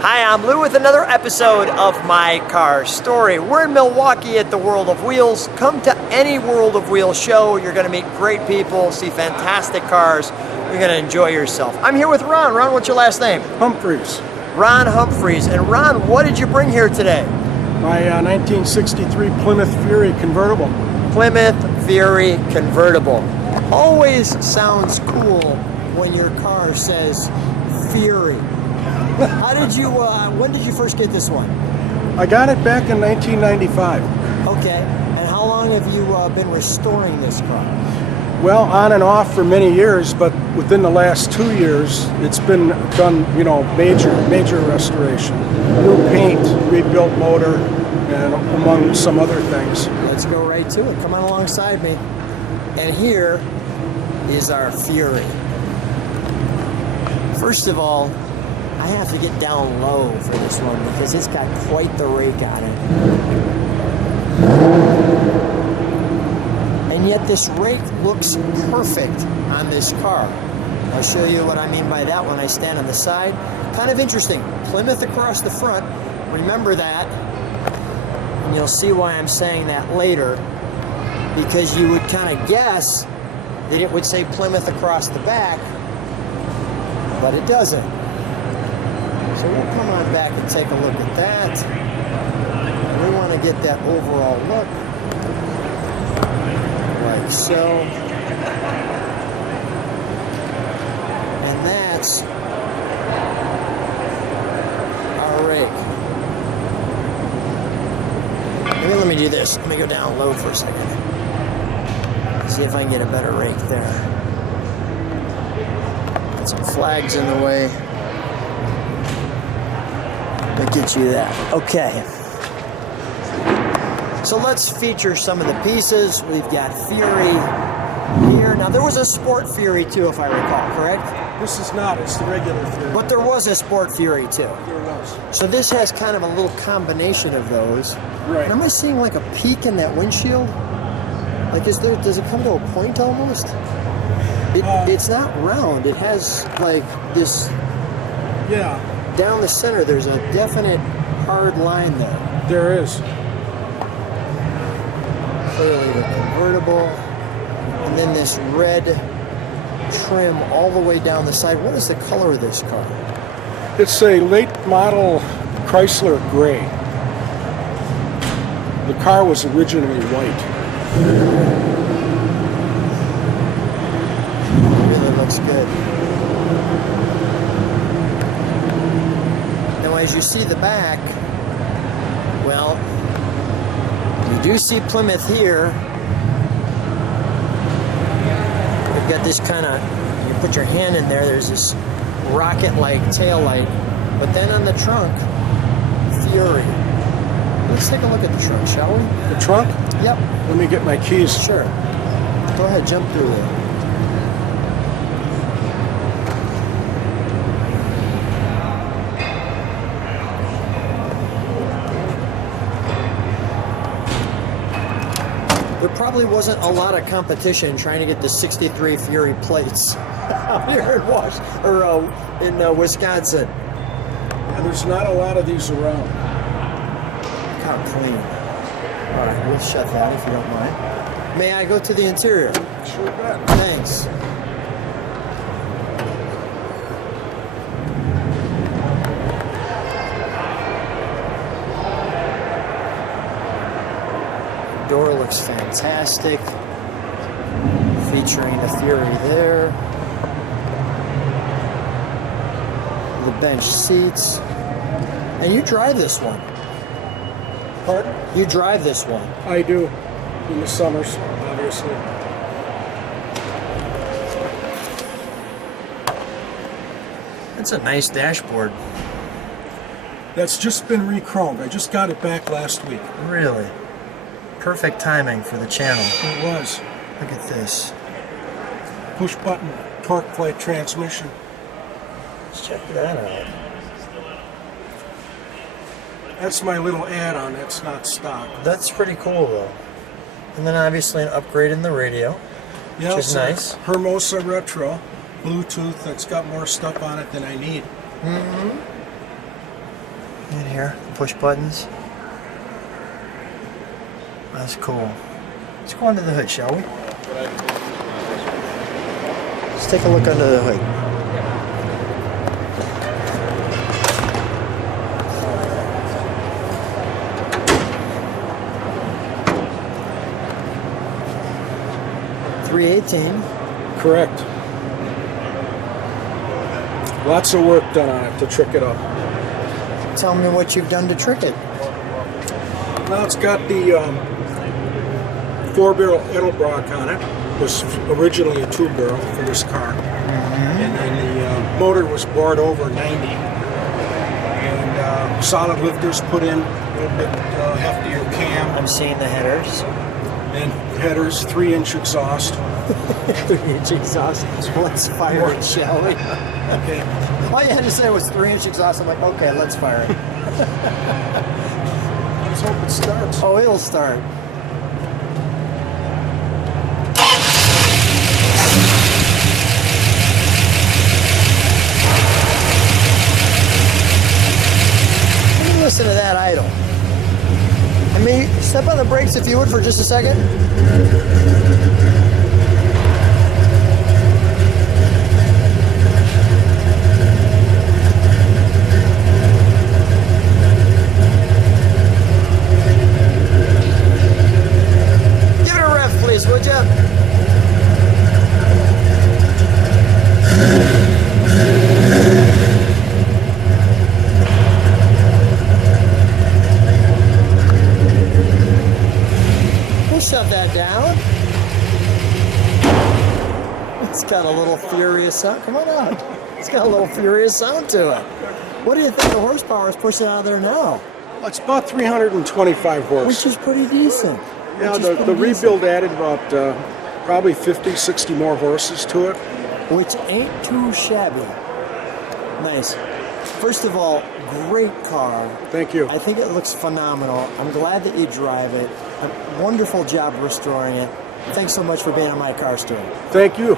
Hi, I'm Lou with another episode of My Car Story. We're in Milwaukee at the World of Wheels. Come to any World of Wheels show. You're going to meet great people, see fantastic cars. You're going to enjoy yourself. I'm here with Ron. Ron, what's your last name? Humpheys. Ron Humpheys. And Ron, what did you bring here today? My 1963 Plymouth Fury Convertible. Plymouth Fury Convertible. Always sounds cool when your car says Fury. How did you, when did you first get this one? I got it back in 1995. Okay, and how long have you been restoring this car? Well, on and off for many years, but within the last 2 years, it's been done, major restoration. New paint, rebuilt motor, and among some other things. Let's go right to it. Come on alongside me. And here is our Fury. First of all, I have to get down low for this one because it's got quite the rake on it. And yet this rake looks perfect on this car. I'll show you what I mean by that when I stand on the side. Kind of interesting. Plymouth across the front. Remember that. And you'll see why I'm saying that later. Because you would kind of guess that it would say Plymouth across the back. But it doesn't. So we'll come on back and take a look at that. We want to get that overall look. Like so. And that's our rake. Maybe let me do this. Let me go down low for a second. See if I can get a better rake there. Got some flags in the way. That gets you that. Okay. So let's feature some of the pieces. We've got Fury here. Now there was a Sport Fury too, if I recall, correct? This is not, it's the regular Fury. But there was a Sport Fury too. There was. So this has kind of a little combination of those. Right. And am I seeing like a peak in that windshield? Like does it come to a point almost? It's not round. It has like this. Yeah. Down the center, there's a definite hard line there. There is. Clearly the convertible. And then this red trim all the way down the side. What is the color of this car? It's a late model Chrysler gray. The car was originally white. It really looks good. As you see the back, well, you do see Plymouth here. We've got this kind of, you put your hand in there, there's this rocket-like tail light. But then on the trunk, Fury. Let's take a look at the trunk, shall we? The trunk? Yep. Let me get my keys. Sure. Go ahead, jump through there. There probably wasn't a lot of competition trying to get the 63 Fury plates out here in Wisconsin. And there's not a lot of these around. Look how clean. All right, we'll shut that if you don't mind. May I go to the interior? Sure bet. Thanks. Door looks fantastic, featuring the Fury there, the bench seats, and you drive this one. Pardon? You drive this one. I do, in the summers, obviously. It's a nice dashboard. That's just been re-chromed. I just got it back last week. Really? Perfect timing for the channel. It was. Look at this. Push button, torque flight transmission. Let's check that out. That's my little add-on. That's not stock. That's pretty cool though. And then obviously an upgrade in the radio, Yeah, which is nice. Hermosa Retro, Bluetooth. That's got more stuff on it than I need. Mm-hmm. In here, push buttons. That's cool. Let's go under the hood, shall we? Let's take a look under the hood. .318. Correct. Lots of work done on it to trick it up. Tell me what you've done to trick it. Well, it's got the 4-barrel Edelbrock on it. It was originally a 2-barrel for this car. And then the motor was bored over 90. And solid lifters put in, a little bit heftier cam. I'm seeing the headers. And headers, 3-inch exhaust. 3-inch exhaust. Let's fire it, shall we? Okay. All you had to say was 3-inch exhaust. I'm like, okay, let's fire it. Let's hope it starts. Oh, it'll start. Listen to that idle. I mean, step on the brakes if you would for just a second. Give it a rev, please, would you? Shut that down. It's got a little furious sound. Come on out. It's got a little furious sound to it. What do you think the horsepower is pushing out of there now? It's about 325 horse. Which is pretty decent. Yeah, the rebuild added about probably 50, 60 more horses to it. Which ain't too shabby. Nice. First of all, great car. Thank you. I think it looks phenomenal. I'm glad that you drive it. A wonderful job restoring it. Thanks so much for being on my car story. Thank you.